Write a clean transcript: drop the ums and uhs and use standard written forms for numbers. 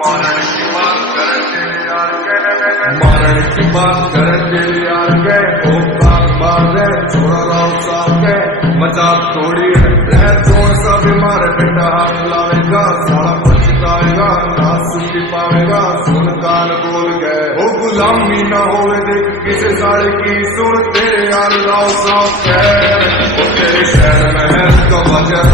मारण की बात कर तेरे यार के, मारण की बात कर तेरे यार के, ओ बात है छोड़ा राव साहब के, मजाक थोड़ी है रह जोर सा बीमार बेटा हाथ लावेगा, सारा पछताएगा ना सुन पावेगा, सुन कान बोल गए ओ गुलामी ना होवे देख किसे साड़े की सुन तेरे यार राव साहब के, ओ तेरे शहर में है तो वजह